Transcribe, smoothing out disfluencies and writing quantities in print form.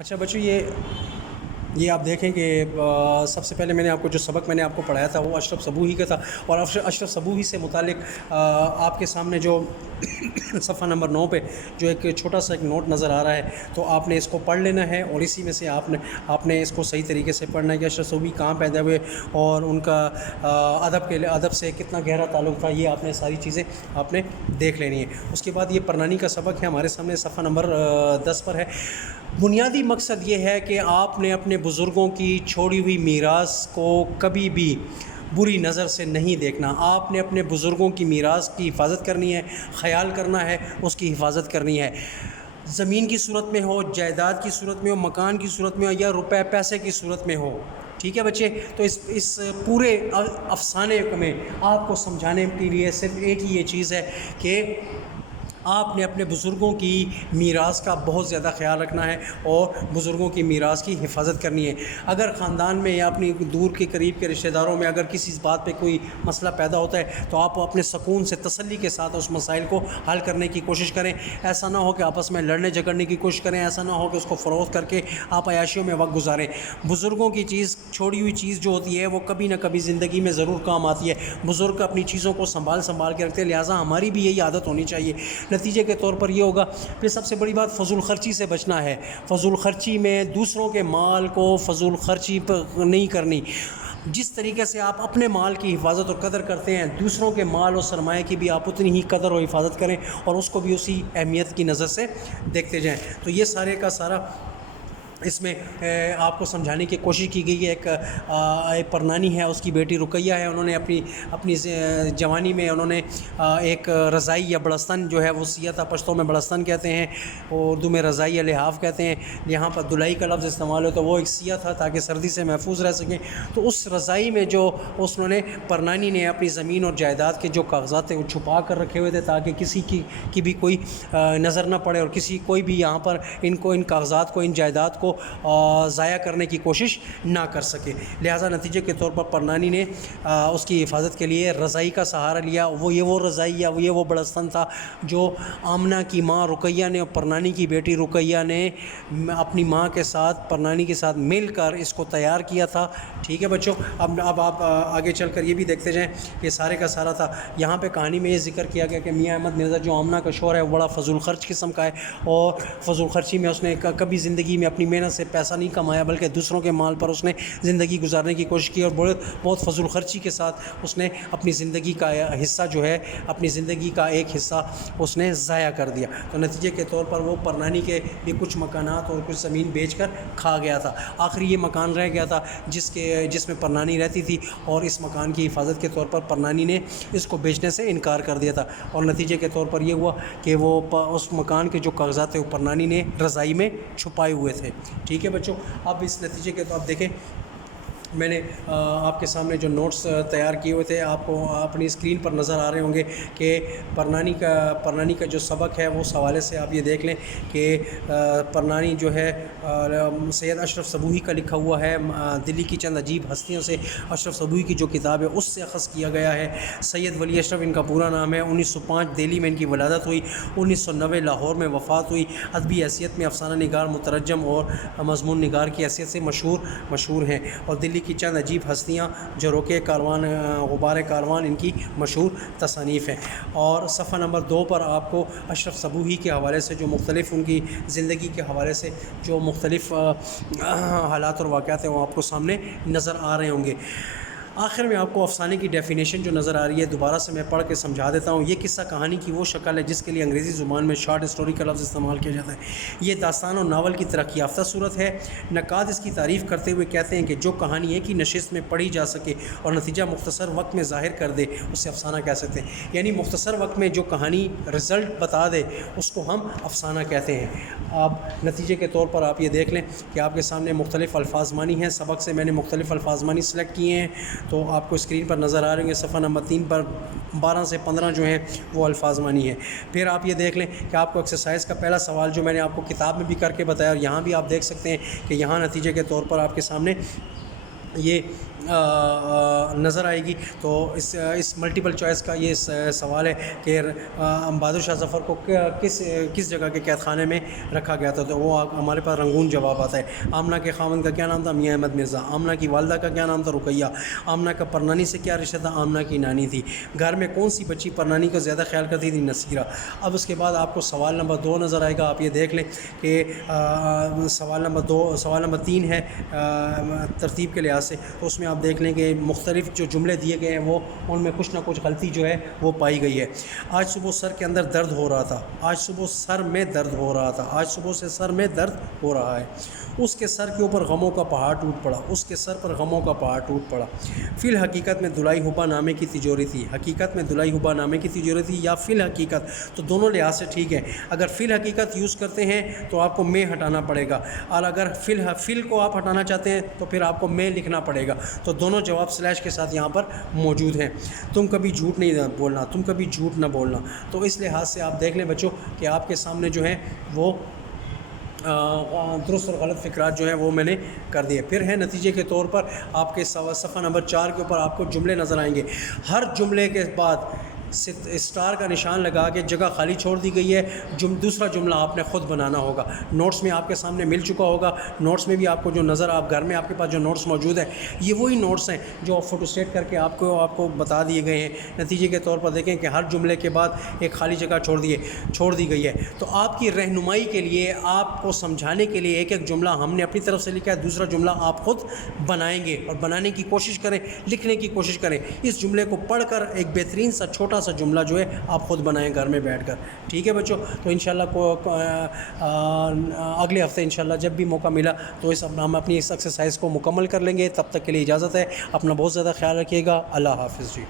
اچھا بچوں، یہ آپ دیکھیں کہ سب سے پہلے میں نے آپ کو جو سبق میں نے آپ کو پڑھایا تھا وہ اشرف صبوحی کا تھا، اور اشرف صبوحی سے متعلق آپ کے سامنے جو صفحہ نمبر 9 پہ جو ایک چھوٹا سا ایک نوٹ نظر آ رہا ہے، تو آپ نے اس کو پڑھ لینا ہے، اور اسی میں سے آپ نے اس کو صحیح طریقے سے پڑھنا ہے کہ اشرف صبوحی کہاں پیدا ہوئے اور ان کا ادب سے کتنا گہرا تعلق تھا. یہ آپ نے ساری چیزیں آپ نے دیکھ لینی ہے. اس کے بعد یہ پرنانی کا سبق ہے ہمارے سامنے، صفحہ نمبر 10 پر ہے. بنیادی مقصد یہ ہے کہ آپ نے اپنے بزرگوں کی چھوڑی ہوئی میراث کو کبھی بھی بری نظر سے نہیں دیکھنا. آپ نے اپنے بزرگوں کی میراث کی حفاظت کرنی ہے، خیال کرنا ہے، اس کی حفاظت کرنی ہے. زمین کی صورت میں ہو، جائیداد کی صورت میں ہو، مکان کی صورت میں ہو، یا روپے پیسے کی صورت میں ہو. ٹھیک ہے بچے؟ تو اس پورے افسانے میں آپ کو سمجھانے کے لیے صرف ایک ہی یہ چیز ہے کہ آپ نے اپنے بزرگوں کی میراث کا بہت زیادہ خیال رکھنا ہے اور بزرگوں کی میراث کی حفاظت کرنی ہے. اگر خاندان میں یا اپنی دور کے قریب کے رشتہ داروں میں اگر کسی بات پہ کوئی مسئلہ پیدا ہوتا ہے تو آپ اپنے سکون سے تسلی کے ساتھ اس مسائل کو حل کرنے کی کوشش کریں. ایسا نہ ہو کہ آپس میں لڑنے جھگڑنے کی کوشش کریں، ایسا نہ ہو کہ اس کو فروخت کر کے آپ عیاشیوں میں وقت گزاریں. بزرگوں کی چھوڑی ہوئی چیز جو ہوتی ہے وہ کبھی نہ کبھی زندگی میں ضرور کام آتی ہے. بزرگ اپنی چیزوں کو سنبھال کے رکھتے ہیں، لہٰذا ہماری بھی یہی عادت ہونی چاہیے. نتیجے کے طور پر یہ ہوگا. پھر سب سے بڑی بات فضول خرچی سے بچنا ہے. فضول خرچی میں دوسروں کے مال کو فضول خرچی نہیں کرنی. جس طریقے سے آپ اپنے مال کی حفاظت اور قدر کرتے ہیں، دوسروں کے مال اور سرمایہ کی بھی آپ اتنی ہی قدر اور حفاظت کریں اور اس کو بھی اسی اہمیت کی نظر سے دیکھتے جائیں. تو یہ سارے کا سارا اس میں آپ کو سمجھانے کی کوشش کی گئی ہے. ایک پرنانی ہے، اس کی بیٹی رقیہ ہے، انہوں نے اپنی جوانی میں انہوں نے ایک رضائی یا بڑستان جو ہے وہ سیا تھا. پشتوں میں بڑستان کہتے ہیں اور اردو میں رضائی یا لحاف کہتے ہیں. یہاں پر دلائی کا لفظ استعمال ہو تو وہ ایک سیا تھا تاکہ سردی سے محفوظ رہ سکیں. تو اس رضائی میں جو انہوں نے پرنانی نے اپنی زمین اور جائیداد کے جو کاغذات تھے وہ چھپا کر رکھے ہوئے تھے تاکہ کسی کی بھی کوئی نظر نہ پڑے اور کوئی بھی یہاں پر ان کاغذات کو، ان جائیداد کو ضائع کرنے کی کوشش نہ کر سکے. لہٰذا نتیجے کے طور پر پرنانی نے اس کی حفاظت کے لیے رضائی کا سہارا لیا. وہ رضائی یا وہ بڑستان تھا جو آمنہ کی ماں رقیہ نے اور پرنانی کی بیٹی رقیہ نے اپنی ماں کے ساتھ، پرنانی کے ساتھ مل کر اس کو تیار کیا تھا. ٹھیک ہے بچوں؟ اب آپ آگے چل کر یہ بھی دیکھتے جائیں کہ سارے کا سارا تھا. یہاں پہ کہانی میں یہ ذکر کیا گیا کہ میاں احمد مرزا جو آمنہ کا شوہر ہے وہ بڑا فضول خرچ قسم کا ہے، اور فضول خرچی میں اس نے کبھی زندگی میں اپنی محنت سے پیسہ نہیں کمایا بلکہ دوسروں کے مال پر اس نے زندگی گزارنے کی کوشش کی، اور بہت فضول خرچی کے ساتھ اس نے اپنی زندگی کا حصہ جو ہے، اپنی زندگی کا ایک حصہ اس نے ضائع کر دیا. تو نتیجے کے طور پر وہ پرنانی کے بھی کچھ مکانات اور کچھ زمین بیچ کر کھا گیا تھا. آخری یہ مکان رہ گیا تھا جس میں پرنانی رہتی تھی، اور اس مکان کی حفاظت کے طور پر پرنانی نے اس کو بیچنے سے انکار کر دیا تھا. اور نتیجے کے طور پر یہ ہوا کہ وہ اس مکان کے جو کاغذات تھے وہ پرنانی نے رضائی میں چھپائے ہوئے تھے. ٹھیک ہے بچوں؟ اب اس نتیجے کے تو آپ دیکھیں میں نے آپ کے سامنے جو نوٹس تیار کیے ہوئے تھے آپ کو اپنی اسکرین پر نظر آ رہے ہوں گے کہ پرنانی کا جو سبق ہے وہ اس حوالے سے آپ یہ دیکھ لیں کہ پرنانی جو ہے سید اشرف صبوحی کا لکھا ہوا ہے. دلی کی چند عجیب ہستیوں سے اشرف صبوحی کی جو کتاب ہے اس سے اخذ کیا گیا ہے. سید ولی اشرف ان کا پورا نام ہے. 1905 دہلی میں ان کی ولادت ہوئی، 1990 لاہور میں وفات ہوئی. ادبی حیثیت میں افسانہ نگار، مترجم اور مضمون نگار کی حیثیت سے مشہور ہیں. اور دلی کی چند عجیب ہستیاں، جروکے کاروان، غبار کاروان ان کی مشہور تصانیف ہیں. اور صفحہ نمبر 2 پر آپ کو اشرف صبوحی کے حوالے سے جو مختلف ان کی زندگی کے حوالے سے جو مختلف حالات اور واقعات ہیں وہ آپ کو سامنے نظر آ رہے ہوں گے. آخر میں آپ کو افسانے کی ڈیفینیشن جو نظر آ رہی ہے دوبارہ سے میں پڑھ کے سمجھا دیتا ہوں. یہ قصہ کہانی کی وہ شکل ہے جس کے لیے انگریزی زبان میں شارٹ اسٹوری کا لفظ استعمال کیا جاتا ہے. یہ داستان اور ناول کی ترقی یافتہ صورت ہے. نقاد اس کی تعریف کرتے ہوئے کہتے ہیں کہ جو کہانی ایک ہی نشست میں پڑھی جا سکے اور نتیجہ مختصر وقت میں ظاہر کر دے اسے افسانہ کہہ سکتے ہیں. یعنی مختصر وقت میں جو کہانی رزلٹ بتا دے اس کو ہم افسانہ کہتے ہیں. اب نتیجے کے طور پر آپ یہ دیکھ لیں کہ آپ کے سامنے مختلف الفاظ مانی ہیں. سبق سے میں نے مختلف الفاظ مانی سلیکٹ کیے ہیں تو آپ کو اسکرین پر نظر آ رہے ہیں. صفحہ نمبر 3 پر 12 سے 15 جو ہیں وہ الفاظ مانی ہے. پھر آپ یہ دیکھ لیں کہ آپ کو ایکسرسائز کا پہلا سوال جو میں نے آپ کو کتاب میں بھی کر کے بتایا اور یہاں بھی آپ دیکھ سکتے ہیں کہ یہاں نتیجے کے طور پر آپ کے سامنے یہ نظر آئے گی۔ تو اس ملٹیپل چوائس کا یہ سوال ہے کہ بہادر شاہ ظفر کو کس جگہ کے قید خانے میں رکھا گیا تھا، تو وہ ہمارے پاس رنگون جواب آتا ہے۔ آمنہ کے خاوند کا کیا نام تھا؟ میاں احمد مرزا۔ آمنہ کی والدہ کا کیا نام تھا؟ رقیہ۔ آمنہ کا پرنانی سے کیا رشتہ تھا؟ آمنہ کی نانی تھی۔ گھر میں کون سی بچی پرنانی کا زیادہ خیال کرتی تھی؟ نصیرہ۔ اب اس کے بعد آپ کو سوال نمبر 2 نظر آئے گا، آپ یہ دیکھ لیں کہ سوال نمبر 3 ہے ترتیب کے لحاظ سے، تو اس میں آپ دیکھ لیں کہ مختلف جو جملے دیے گئے ہیں وہ ان میں کچھ نہ کچھ غلطی جو ہے وہ پائی گئی ہے۔ آج صبح سر کے اندر درد ہو رہا تھا۔ آج صبح سر میں درد ہو رہا تھا۔ آج صبح سے سر میں درد ہو رہا ہے۔ اس کے سر کے اوپر غموں کا پہاڑ ٹوٹ پڑا۔ اس کے سر پر غموں کا پہاڑ ٹوٹ پڑا۔ فی الحقیقت میں دلائی حبا نامے کی تجوری تھی۔ حقیقت میں دلائی حبا نامے کی تجوری تھی یا فی الحقیقت، تو دونوں لحاظ سے ٹھیک ہے۔ اگر فی الحقیقت یوز کرتے ہیں تو آپ کو میں ہٹانا پڑے گا، اور اگر فی کو آپ ہٹانا چاہتے ہیں تو پھر آپ کو میں لکھنا پڑے گا۔ تو دونوں جواب سلیش کے ساتھ یہاں پر موجود ہیں۔ تم کبھی جھوٹ نہیں بولنا، تم کبھی جھوٹ نہ بولنا۔ تو اس لحاظ سے آپ دیکھ لیں بچوں کہ آپ کے سامنے جو ہے وہ درست اور غلط فقرات جو ہیں وہ میں نے کر دیے۔ پھر ہے نتیجے کے طور پر آپ کے صفحہ نمبر 4 کے اوپر آپ کو جملے نظر آئیں گے۔ ہر جملے کے بعد اسٹار کا نشان لگا کے جگہ خالی چھوڑ دی گئی ہے۔ دوسرا جملہ آپ نے خود بنانا ہوگا۔ نوٹس میں آپ کے سامنے مل چکا ہوگا۔ نوٹس میں بھی آپ کو جو نظر، آپ گھر میں آپ کے پاس جو نوٹس موجود ہیں، یہ وہی نوٹس ہیں جو فوٹو اسٹیٹ کر کے آپ کو بتا دیے گئے ہیں۔ نتیجے کے طور پر دیکھیں کہ ہر جملے کے بعد ایک خالی جگہ چھوڑ دی گئی ہے۔ تو آپ کی رہنمائی کے لیے، آپ کو سمجھانے کے لیے ایک جملہ ہم نے اپنی طرف سے لکھا ہے، دوسرا جملہ آپ خود بنائیں گے اور بنانے کی کوشش کریں، لکھنے کی کوشش کریں۔ اس جملے کو پڑھ کر ایک بہترین سا چھوٹا سا جملہ جو ہے آپ خود بنائیں گھر میں بیٹھ کر۔ ٹھیک ہے بچوں؟ تو انشاءاللہ اگلے ہفتے انشاءاللہ جب بھی موقع ملا تو ہم اپنی اس ایکسرسائز کو مکمل کر لیں گے۔ تب تک کے لیے اجازت ہے۔ اپنا بہت زیادہ خیال رکھیے گا۔ اللہ حافظ جی۔